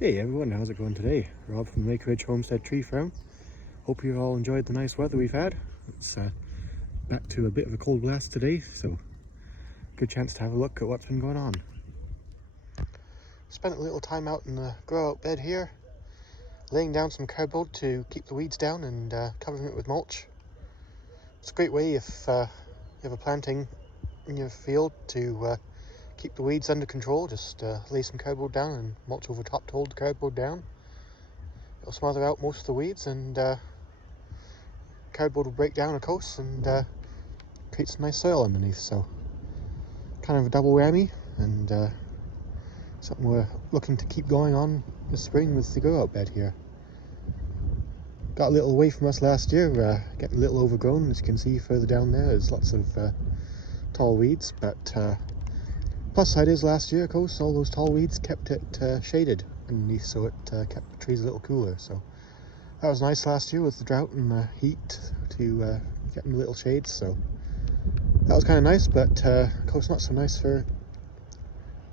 Hey everyone, how's it going today? Rob from Lake Ridge Homestead Tree Farm. Hope you've all enjoyed the nice weather we've had. It's back to a bit of a cold blast today, so good chance to have a look at what's been going on. Spent a little time out in the grow-out bed here, laying down some cardboard to keep the weeds down and covering it with mulch. It's a great way if you have a planting in your field to keep the weeds under control. Just lay some cardboard down and mulch over top to hold the cardboard down. It'll smother out most of the weeds, and cardboard will break down, of course, and create some nice soil underneath. So kind of a double whammy, and something we're looking to keep going on this spring with the grow out bed here. Got a little away from us last year, getting a little overgrown. As you can see further down there's lots of tall weeds, but plus side is last year, of course, all those tall weeds kept it shaded underneath, so it kept the trees a little cooler. So that was nice last year with the drought and the heat to get them a little shades. So that was kind of nice, but of course not so nice for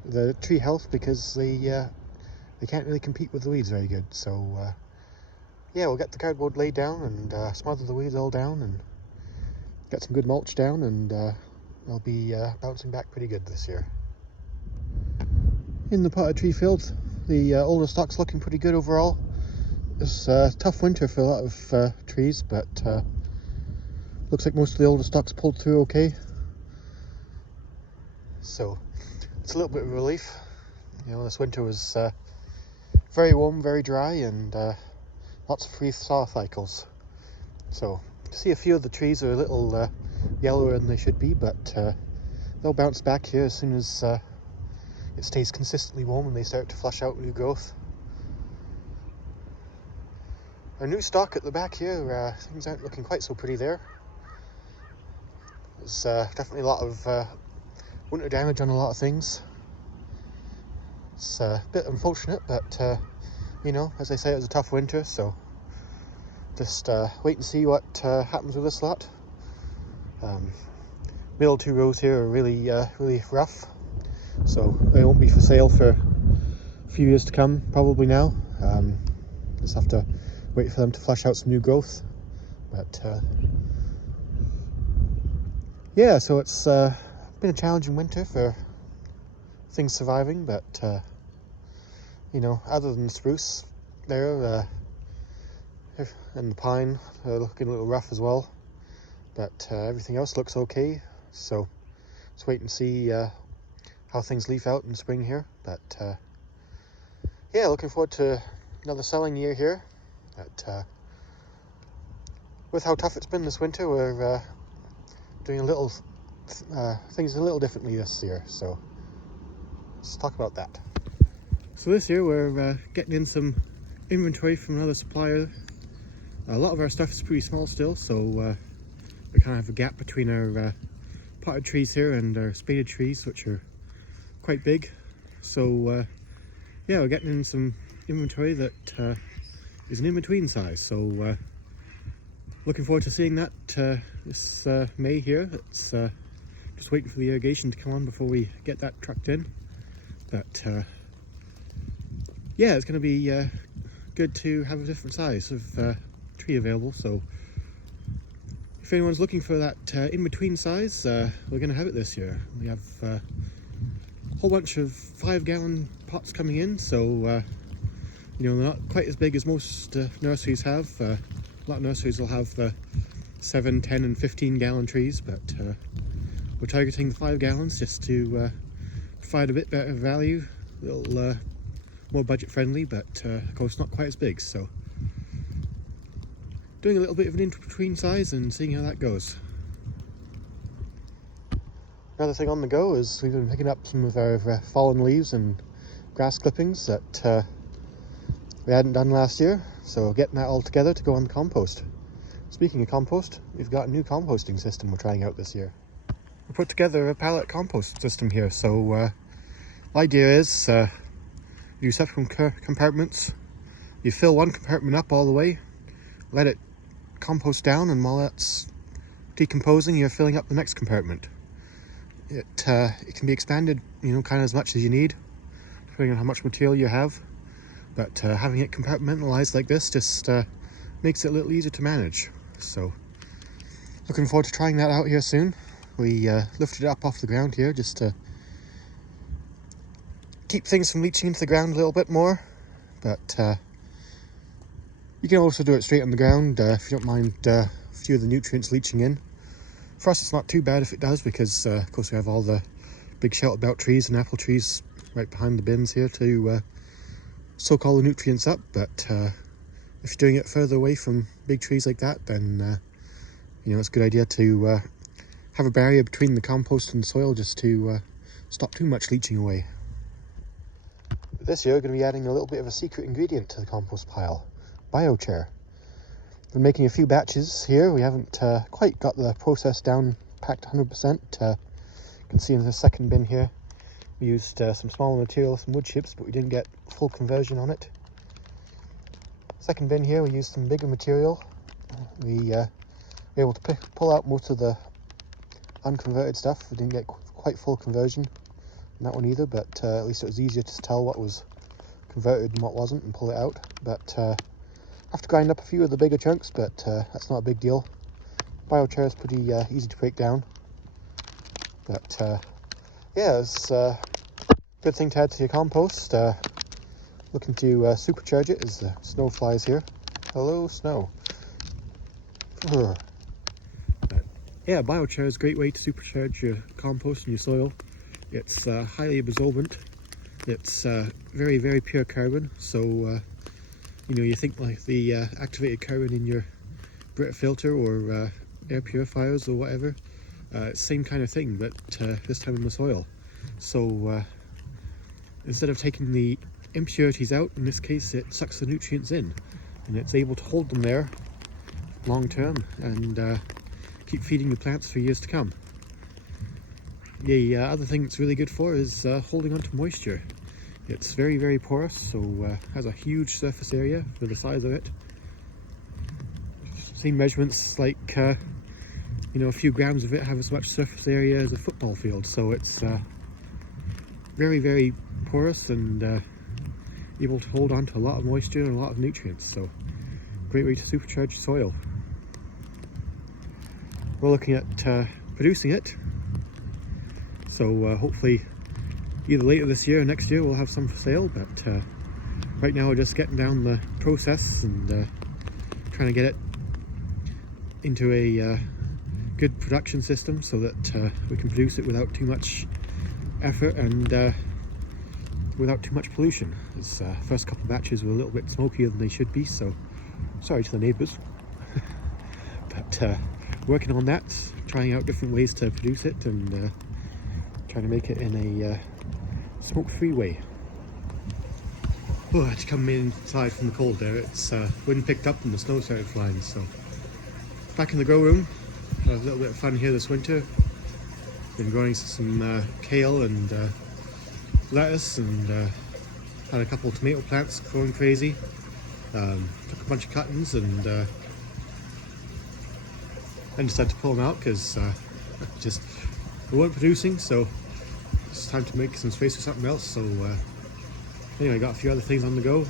the tree health, because they can't really compete with the weeds very good. So yeah, we'll get the cardboard laid down and smother the weeds all down and get some good mulch down, and they'll be bouncing back pretty good this year. In the potted tree field, the older stock's looking pretty good overall. It's a tough winter for a lot of trees, but looks like most of the older stock's pulled through okay. So it's a little bit of a relief. You know, this winter was very warm, very dry, and lots of freeze thaw cycles. So you see a few of the trees are a little yellower than they should be, but they'll bounce back here as soon as it stays consistently warm and they start to flush out new growth. Our new stock at the back here, things aren't looking quite so pretty there. There's definitely a lot of winter damage on a lot of things. It's a bit unfortunate, but you know, as I say, it was a tough winter, so just wait and see what happens with this lot. Middle two rows here are really rough, so they won't be for sale for a few years to come, probably now. Just have to wait for them to flush out some new growth. But yeah, so it's been a challenging winter for things surviving, but you know, other than the spruce there and the pine are looking a little rough as well, but everything else looks okay. So let's wait and see how things leaf out in the spring here. But yeah, looking forward to another selling year here. But with how tough it's been this winter, we're doing a little things a little differently this year. So let's talk about that. So this year we're getting in some inventory from another supplier. A lot of our stuff is pretty small still, so we kind of have a gap between our potted trees here and our spaded trees, which are quite big. So yeah, we're getting in some inventory that is an in-between size. So looking forward to seeing that this May here. It's just waiting for the irrigation to come on before we get that trucked in. But yeah, it's going to be good to have a different size of tree available. So if anyone's looking for that in-between size, we're going to have it this year. We have a whole bunch of 5-gallon pots coming in, so you know, they're not quite as big as most nurseries have. A lot of nurseries will have the 7, 10 and 15-gallon trees, but we're targeting the 5 gallons just to provide a bit better value, a little more budget friendly, but of course not quite as big. So doing a little bit of an in-between size and seeing how that goes. Another thing on the go is we've been picking up some of our fallen leaves and grass clippings that we hadn't done last year, so getting that all together to go on the compost. Speaking of compost, we've got a new composting system we're trying out this year. We put together a pallet compost system here, so the idea is you separate compartments, you fill one compartment up all the way, let it compost down, and while that's decomposing, you're filling up the next compartment. It can be expanded, you know, kind of as much as you need, depending on how much material you have. but having it compartmentalized like this just makes it a little easier to manage. So looking forward to trying that out here soon. We lifted it up off the ground here just to keep things from leaching into the ground a little bit more, but you can also do it straight on the ground if you don't mind a few of the nutrients leaching in. For us it's not too bad if it does, because of course we have all the big shelter belt trees and apple trees right behind the bins here to soak all the nutrients up, but if you're doing it further away from big trees like that, then you know, it's a good idea to have a barrier between the compost and the soil just to stop too much leaching away. This year we're going to be adding a little bit of a secret ingredient to the compost pile, biochar. Been making a few batches here. We haven't quite got the process down packed 100%. You can see in the second bin here we used some smaller material, some wood chips, but we didn't get full conversion on it. Second bin here we used some bigger material. We were able to pull out most of the unconverted stuff. We didn't get quite full conversion on that one either, but at least it was easier to tell what was converted and what wasn't and pull it out. But have to grind up a few of the bigger chunks, but that's not a big deal. Biochar is pretty easy to break down, but yeah, it's a good thing to add to your compost. Looking to supercharge it as the snow flies here. Hello, snow. But yeah, biochar is a great way to supercharge your compost and your soil. It's highly absorbent. It's very, very pure carbon. So you know, you think like the activated carbon in your Brita filter or air purifiers or whatever. Same kind of thing, but this time in the soil. So instead of taking the impurities out, in this case it sucks the nutrients in, and it's able to hold them there long term and keep feeding the plants for years to come. The other thing it's really good for is holding on to moisture. It's very, very porous, so has a huge surface area for the size of it. I've seen measurements like you know, a few grams of it have as much surface area as a football field, so it's very, very porous and able to hold on to a lot of moisture and a lot of nutrients. So great way to supercharge soil. We're looking at producing it, so hopefully either later this year or next year we'll have some for sale, but right now we're just getting down the process and trying to get it into a good production system so that we can produce it without too much effort and without too much pollution. This first couple of batches were a little bit smokier than they should be, so sorry to the neighbours. But working on that, trying out different ways to produce it and trying to make it in a smoke-free way. Oh, I had to come inside from the cold there. It's wind picked up and the snow started flying, so back in the grow room. Had a little bit of fun here this winter. Been growing some kale and lettuce, and had a couple of tomato plants growing crazy. Took a bunch of cuttings and then just had to pull them out because just we weren't producing, so it's time to make some space for something else. So anyway, I got a few other things on the go.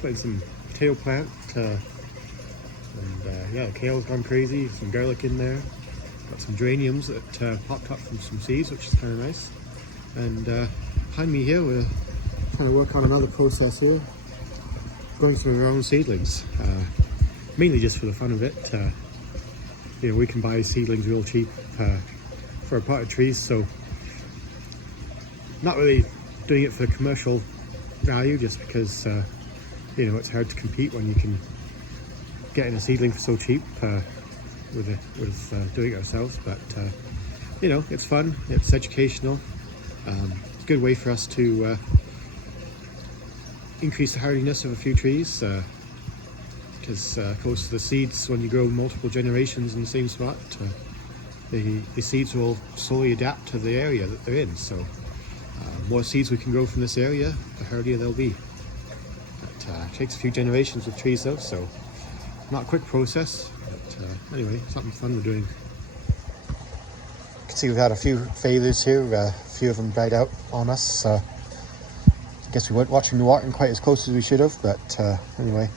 Put in some potato plant, and yeah, kale's gone crazy. Some garlic in there. Got some geraniums that popped up from some seeds, which is kind of nice. And behind me here, we're trying to work on another process here, growing some of our own seedlings, mainly just for the fun of it. You know, we can buy seedlings real cheap for our potted trees, so not really doing it for commercial value, just because you know, it's hard to compete when you can get in a seedling for so cheap with doing it ourselves. But you know, it's fun, it's educational, it's a good way for us to increase the hardiness of a few trees, because of course the seeds, when you grow multiple generations in the same spot, the seeds will slowly adapt to the area that they're in. So more seeds we can grow from this area, the hardier they'll be. It takes a few generations with trees though, so not a quick process, but anyway, something fun we're doing. You can see we've had a few failures here, a few of them died out on us. I guess we weren't watching the watering quite as close as we should have, but anyway,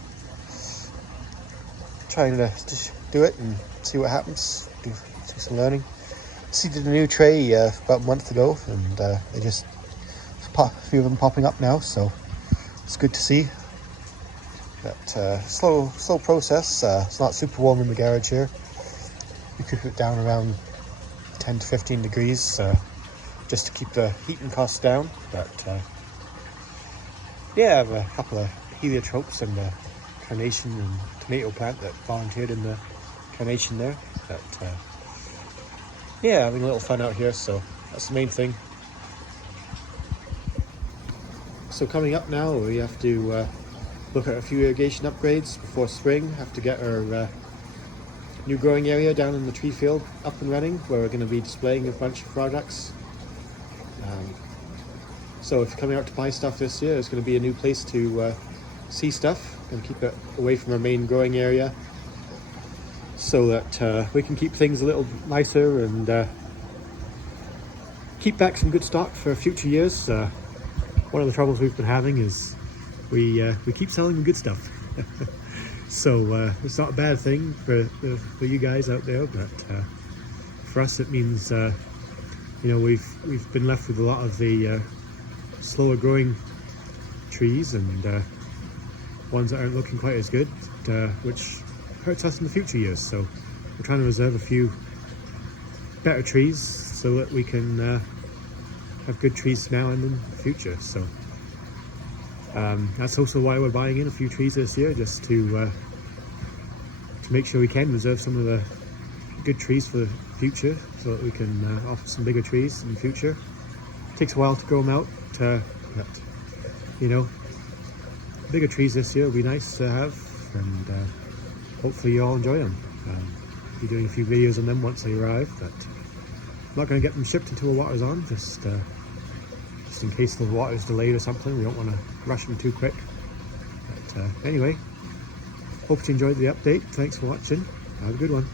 trying to just do it and see what happens, do some learning. Seeded a new tray about a month ago, and they just a few of them popping up now, so it's good to see. But slow process. It's not super warm in the garage here. We keep it down around 10 to 15 degrees just to keep the heating costs down. But yeah, I have a couple of heliotropes and a carnation and tomato plant that volunteered in the carnation there. But yeah, having a little fun out here, so that's the main thing. So coming up now, we have to look at a few irrigation upgrades before spring. Have to get our new growing area down in the tree field up and running, where we're going to be displaying a bunch of products. So if you're coming out to buy stuff this year, it's going to be a new place to see stuff. Going to keep it away from our main growing area, so that we can keep things a little nicer and keep back some good stock for future years. One of the troubles we've been having is we keep selling the good stuff. So it's not a bad thing for you guys out there, but for us it means you know, we've been left with a lot of the slower growing trees and ones that aren't looking quite as good, which hurts us in the future years. So we're trying to reserve a few better trees so that we can have good trees now and in the future. So that's also why we're buying in a few trees this year, just to make sure we can reserve some of the good trees for the future, so that we can offer some bigger trees in the future. It takes a while to grow them out, but you know, bigger trees this year will be nice to have, and hopefully you all enjoy them. I'll be doing a few videos on them once they arrive, but I'm not going to get them shipped until the water's on, just in case the water's delayed or something. We don't want to rush them too quick. But anyway, hope you enjoyed the update. Thanks for watching. Have a good one.